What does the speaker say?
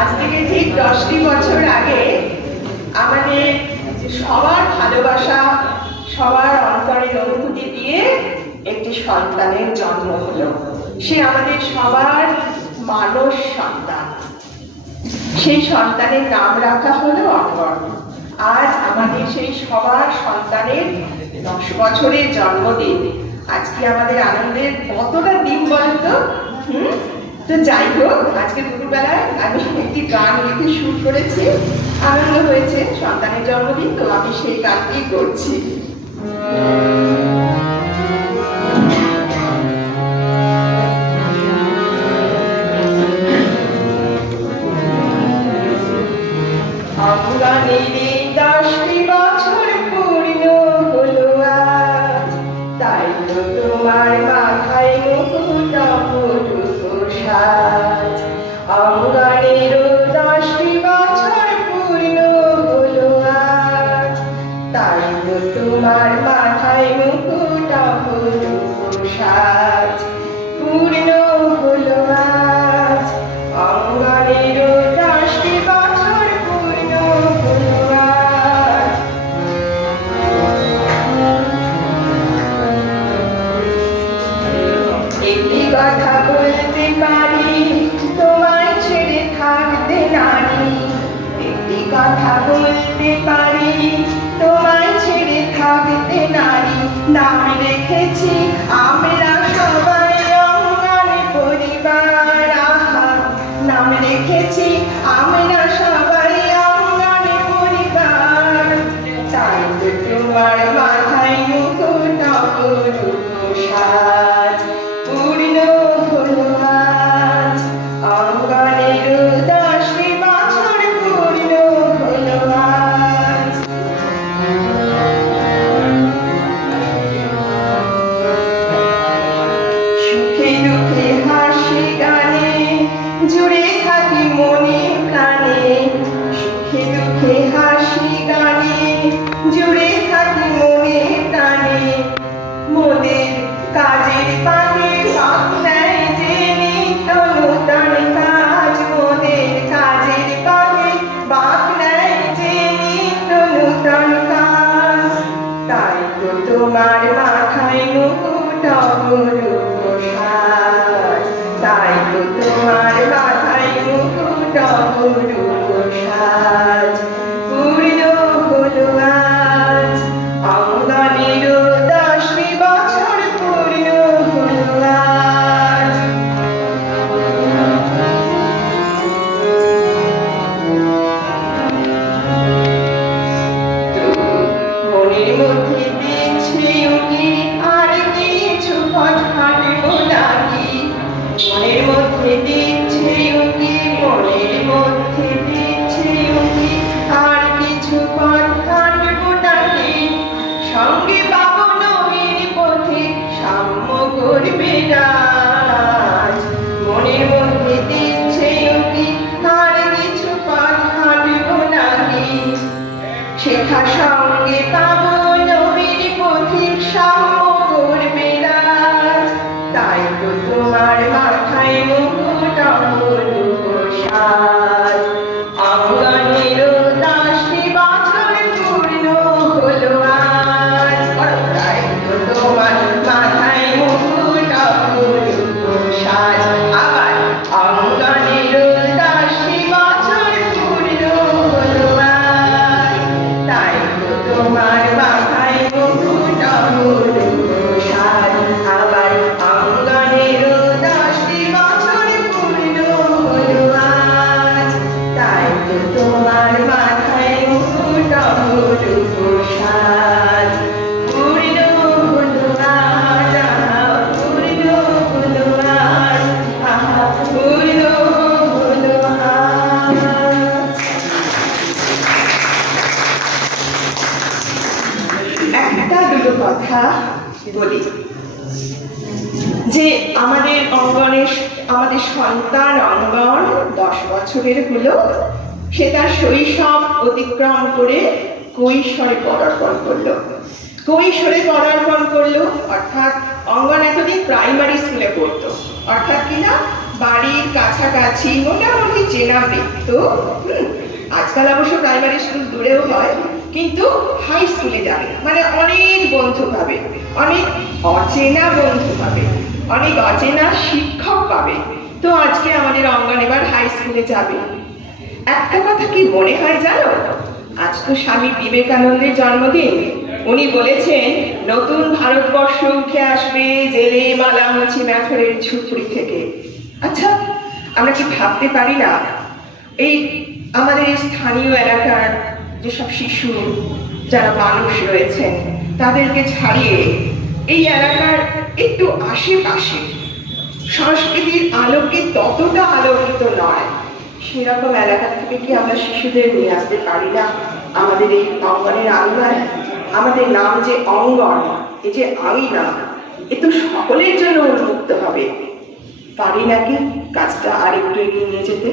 আজ থেকে ঠিক দশটি বছর আগে আমাদের সবার ভালোবাসা সবার অন্তরের অনুভূতি দিয়ে একটি সন্তানের জন্ম হলো। সে আমাদের সবার মানস সন্তান। সেই সন্তানের নাম রাখা হলো অঙ্গন আজ আমাদের সেই সবার সন্তানের দশ বছরের জন্মদিন। আজকে আমাদের আনন্দের কতটা দিন বলতো হুম? তো যাই হোক, আজকে দুপুরবেলায় আমি একটি গান লিখে শুট করেছি। আনন্দ হয়েছে সন্তানের জন্মদিন, তো আমি সেই গানটি করছি। অঙ্গনেরই তোমার মাথায় নতুন অপরূপ সাজ অঙ্গনেরও দশটি বছর পূর্ণ হলো আজ। তাই তো তোমার মাথায় নতুন অপরূপ সাজ পূর্ণ বলতে পারি তাই তো তোমার বাধাই মুকুট অপরূপ সাজ Hindi. কথা বলি। যে আমাদের অঙ্গনের, আমাদের সন্তান অঙ্গন দশ বছরের হলো, সে তার শৈশব অতিক্রম করে কৈশোরে পদার্পণ করল। কৈশোরে পদার্পণ করল, অর্থাৎ অঙ্গন এতদিন প্রাইমারি স্কুলে পড়তো। অর্থাৎ কিনা বাড়ির কাছাকাছি মোটামুটি চেনা বৃত্ত আজকাল অবশ্য প্রাইমারি স্কুল দূরেও হয়। কিন্তু হাই স্কুলে যাবে। মানে অনেক বন্ধু পাবে, অনেক অচেনা বন্ধু পাবে, অনেক অচেনা শিক্ষক পাবে। তো আজকে আমাদের অঙ্গন এবার হাই স্কুলে যাবে। একটা কথা কি মনে হয় জানো? আজ তো স্বামী বিবেকানন্দের জন্মদিন। উনি বলেছেন, নতুন ভারতবর্ষ উঠে আসবে জেলে মালামুচি ম্যাথরের ঝুপড়ি থেকে। আচ্ছা আমরা কি ভাবতে পারি না? এই আমাদের স্থানীয় এলাকার যেসব শিশু যারা মানুষ রয়েছেন, তাদেরকে ছাড়িয়ে এই এলাকার একটু আশেপাশে সংস্কৃতির আলোকে ততটা আলোকিত নয়, সেরকম এলাকা থেকে কি আমরা শিশুদের নিয়ে আসতে পারি না? আমাদের এই অঙ্গনের আঙিনায় আমাদের নাম যে অঙ্গন, এই যে আঙিনা, এ তো সকলের জন্য উন্মুক্ত হবে। পারি নাকি কাজটা আরেকটু এগিয়ে নিয়ে যেতে?